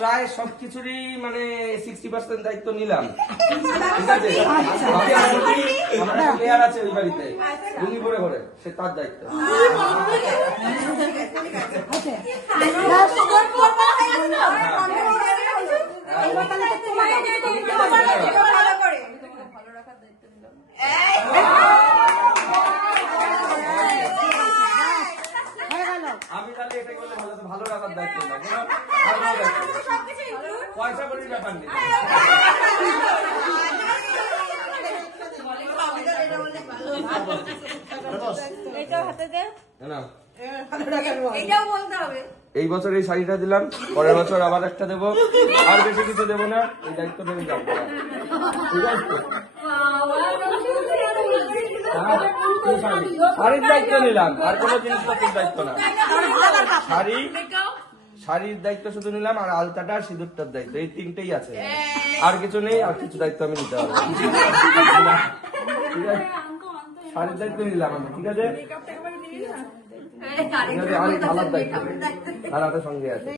প্রায় সবকিছুরই মানে 60% দায়িত্ব নিলাম। ঠিক আছে, আমার একটা প্লেয়ার আছে ওই বাড়িতে লুঙ্গি পরে ঘরে, সে তার দায়িত্ব। আমি তাহলে এটাই বললে ভালো, ভালো রাখার দায়িত্ব না, পয়সা করির ব্যাপার নেই। এই বছর এই শাড়িটা দিলাম, পরের বছর আবার একটা দেবো, আর বেশি কিছু দেবো না, এই দায়িত্ব নেই। ঠিক আছে, শাড়ির দায়িত্ব নিলাম, আর কোনো জিনিসপত্রের দায়িত্ব না। শাড়ির দায়িত্ব শুধু নিলাম, আর আলতাটা আর সিঁদুরটার দায়িত্ব, এই তিনটেই আছে, আর কিছু নেই। আর কিছু দায়িত্ব আমি নিতে পারবো। ঠিক আছে, শাড়ির দায়িত্ব নিলাম আমি। ঠিক আছে, আর এই থালার দায়িত্ব আর হাতের সঙ্গে আছে।